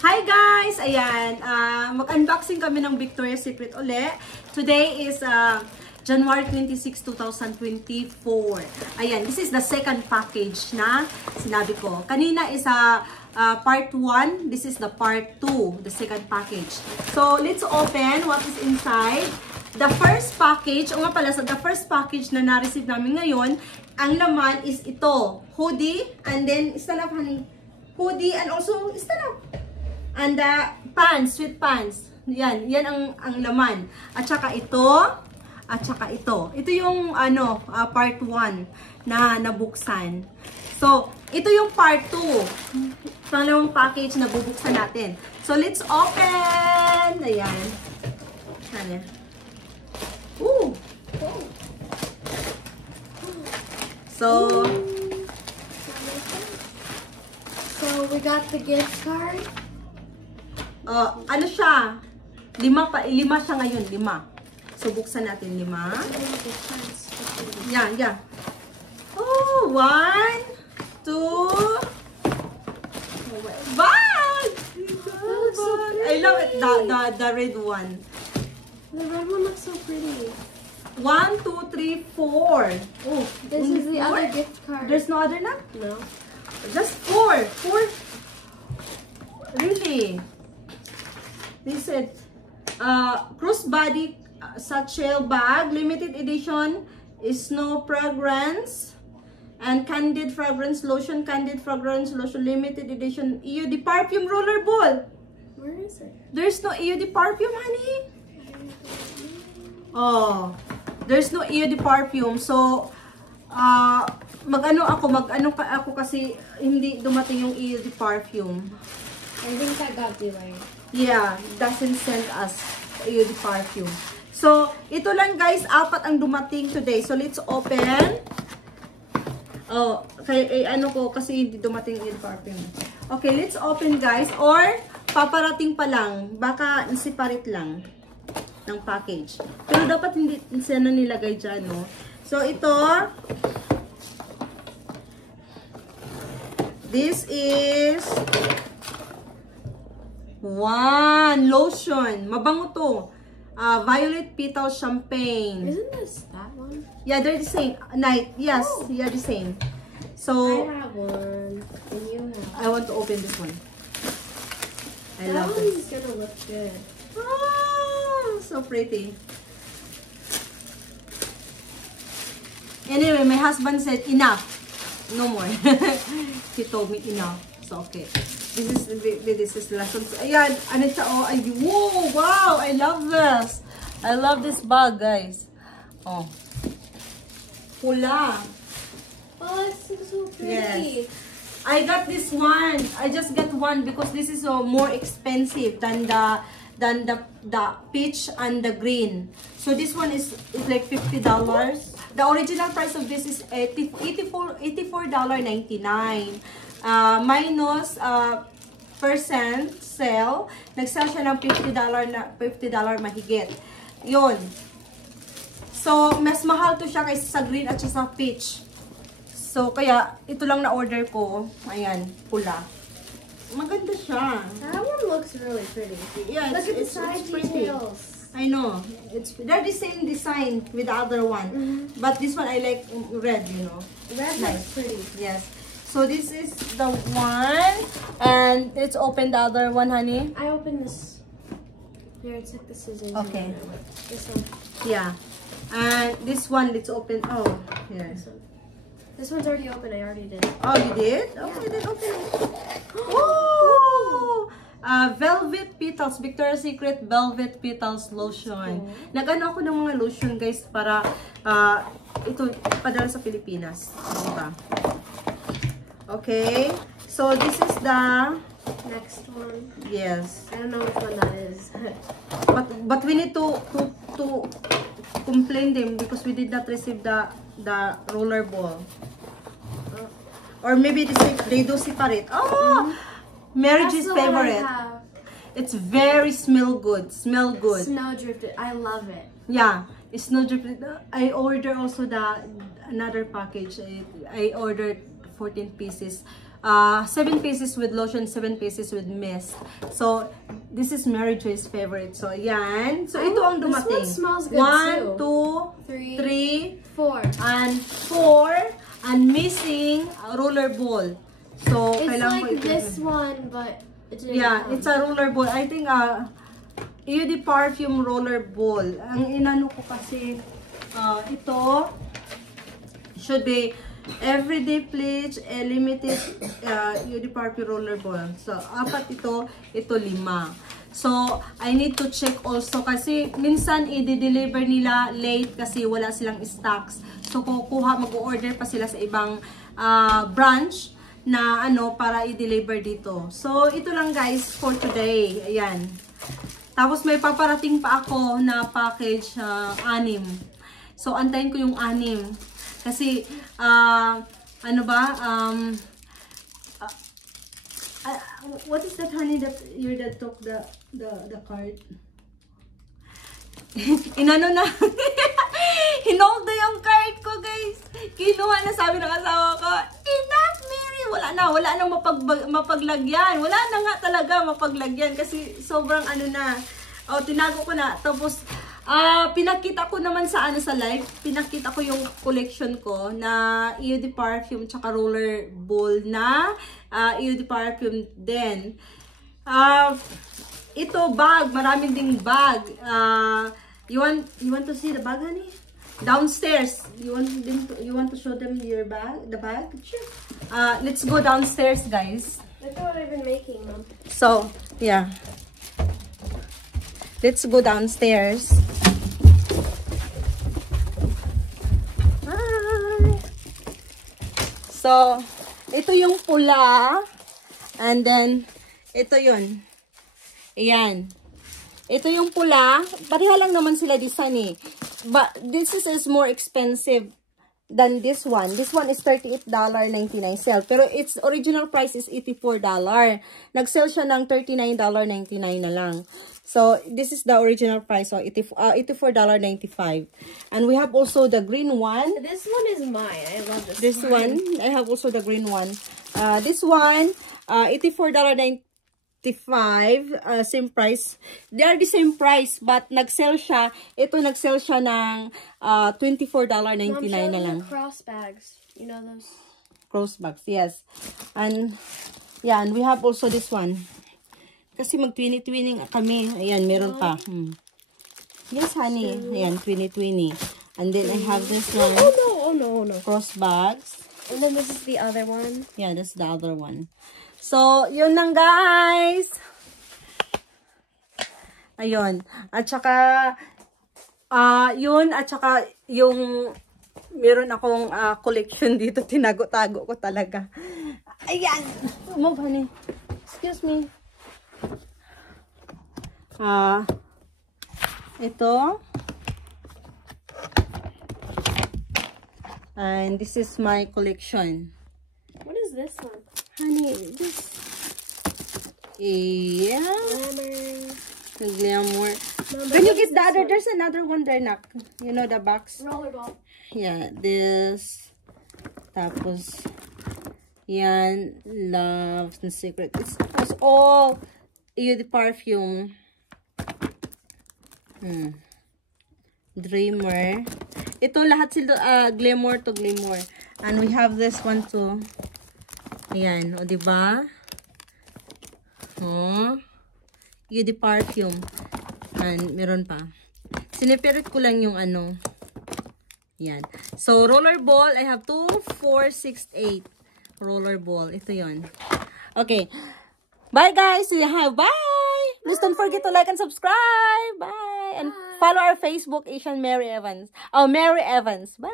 Hi guys! Ayan, mag-unboxing kami ng Victoria's Secret uli. Today is January 26, 2024. Ayan, this is the second package na sinabi ko. Kanina is part 1, this is the part 2, the second package. So, let's open what is inside. The first package, o nga pala, so the first package na na-receive namin ngayon, ang laman is ito, hoodie, and then, stand up honey, hoodie, and also, stand up. And pants, sweat pants. Yan, yan ang laman. At saka ito, at saka ito. Ito yung part 1 na nabuksan. So, ito yung part 2. Pangalawang package na bubuksan natin. So, let's open. Ayan. Ayan. Ooh. So, we got the gift card. Ano siya? 5 siya ngayon, 5. So, buksan natin 5. Yan, yan. Oh, 1, 2. Bag! So I love it, the red one. The red one looks so pretty. 1, 2, 3, 4. Oh, This is the other gift card. There's no other na? No. Just 4. 4? Really? They said, crossbody satchel bag, limited edition, snow fragrance, and candid fragrance lotion, limited edition, EOD perfume roller ball. Where is it? There's no EOD perfume, honey. Oh, there's no EOD perfume. So, mag-ano ako kasi hindi dumating yung EOD perfume. I think I got delay. Yeah, doesn't send us EOD perfume. So, ito lang guys, 4 ang dumating today. So, let's open. Oh, kasi hindi dumating EOD perfume. Okay, let's open guys. Or, paparating pa lang. Baka separate lang ng package. Pero dapat hindi siya na nilagay dyan, no? So, ito. This is lotion. Mabango to. Violet Petal Champagne. Isn't this that one? Yeah, they're the same. Yes, yeah, the same. So, I have one. And you have. I want to open this one. I love That this. one's gonna look good. Oh, so pretty. Anyway, my husband said, enough. No more. He told me enough. So, okay. This is lessons. Ayan, ano siya, oh, ay, whoa, wow, I love this. I love this bag, guys. Oh. Pula. Oh, it's so pretty. Yes. I got this one. I just got one because this is more expensive than the peach and the green. So this one is like $50. The original price of this is $84.99. Minus percent sale. Nag-sell siya ng $50 mahigit. Yun. So, mas mahal to siya kaysa sa green at sa peach. So, kaya, ito lang na-order ko. Ayan, pula. Maganda siya. That one looks really pretty. Yeah, Look at the it's side pretty. details. I know. They're the same design with the other one. But this one, I like red, you know. Red looks pretty. Yes. So, this is the one. And let's open the other one, honey. I opened this. Here, it's like the scissors. Okay. This one. Yeah. And this one, let's open. Oh, yes. This one's already open. I already did. Oh, you did? Yeah. Okay, then open it. Oh! Velvet Petals. Victoria's Secret Velvet Petals Lotion. Nag-ano ako ng mga lotion, guys, para ito padala sa Pilipinas. Diba? Okay. So, this is the Next one. yes. I don't know which one that is. But we need to complain them because we did not receive the roller ball. Or maybe they do separate. Oh, Marriage's That's the one I favorite. have. It's very smell good. Smell good. Snow drifted. I love it. Yeah, it's no drifted. I ordered also another package. I ordered 14 pieces 7 pieces with lotion, 7 pieces with mist. So, this is Mary Joy's favorite. So, yan. So, ito ang dumating. This one smells good 1, too. 2, 3, 4. and 4. And missing a roller ball. So, It's kailangan like ko this one, but it didn't yeah, come. it's a roller ball. I think, Eau de Parfum roller ball. Ang inano ko kasi, ito, should be everyday bleach, limited Eau de Parfum roller ball. So, 4 ito 5. So, I need to check also kasi minsan i-deliver nila late kasi wala silang stocks. So, kukuha, mag-order pa sila sa ibang branch na ano para i-deliver dito. So, ito lang guys for today. Ayan. Tapos may paparating pa ako na package 6. So, antayin ko yung 6. Kasi, ano ba, what is that, honey, that your dad took the card? Inano na, hinold na yung card ko, guys. Kinuha na, sabi ng asawa ko, enough, Mary, wala nang mapaglagyan. Wala na nga talaga mapaglagyan kasi sobrang ano na, tinago ko na. Tapos, pinakita ko naman sa sa live, pinakita ko yung collection ko na Eau de Parfum tsaka roller ball na Eau de Parfum din. Ito bag, maraming ding bag. You want to see the bag, honey? Downstairs. You want to show them your bag, the bag? Sure. Let's go downstairs, guys. Look at what I've been making, Mom. So, yeah. Let's go downstairs. Hi. So, ito yung pula. And then, ito yun. Ayan. Ito yung pula. Pareha lang naman sila design eh. But this is more expensive than this one. This one is $38.99 sale. Pero its original price is $84. Nag-sell siya ng $39.99 na lang. So, this is the original price. So, $84.95. And we have also the green one. This one is mine. I love this one. I have also the green one. This one, $84.95. Same price. They are the same price, but nag-sell siya. Ito nag-sell siya ng $24.99 na lang. Cross bags. You know those? Cross bags, yes. And, yeah, and we have also this one. Kasi mag-twinning kami. Ayan, meron pa. Yes, honey. Ayan, twinning. And then I have this one. Oh no. Cross bags. And then this is the other one. Yeah, that's the other one. So, yun lang guys. Ayun. At saka, yun. At saka, yung meron akong collection dito. Tinago-tago ko talaga. Ayan. Move, honey. Excuse me. Ito. And this is my collection. What is this one? Honey, this. Yeah. Glamour. When you get the other, there's another one there, Nak. You know the box? Rollerball. Yeah, this. Tapos, yan. Love and Secret. It's all Eau de Parfum. Dreamer. Ito lahat sila glamour to glamour. And we have this one too. Ayan, o diba? Oh. Eau de Parfum. And meron pa. Sinipirit ko lang yung ano. Yan. So rollerball, I have 2, 4, 6, 8. Rollerball. Ito yon. Okay. Bye guys. See you. Bye. Please don't forget to like and subscribe. Bye. And follow our Facebook, Asian Mary Evans. Oh, Mary Evans. Bye.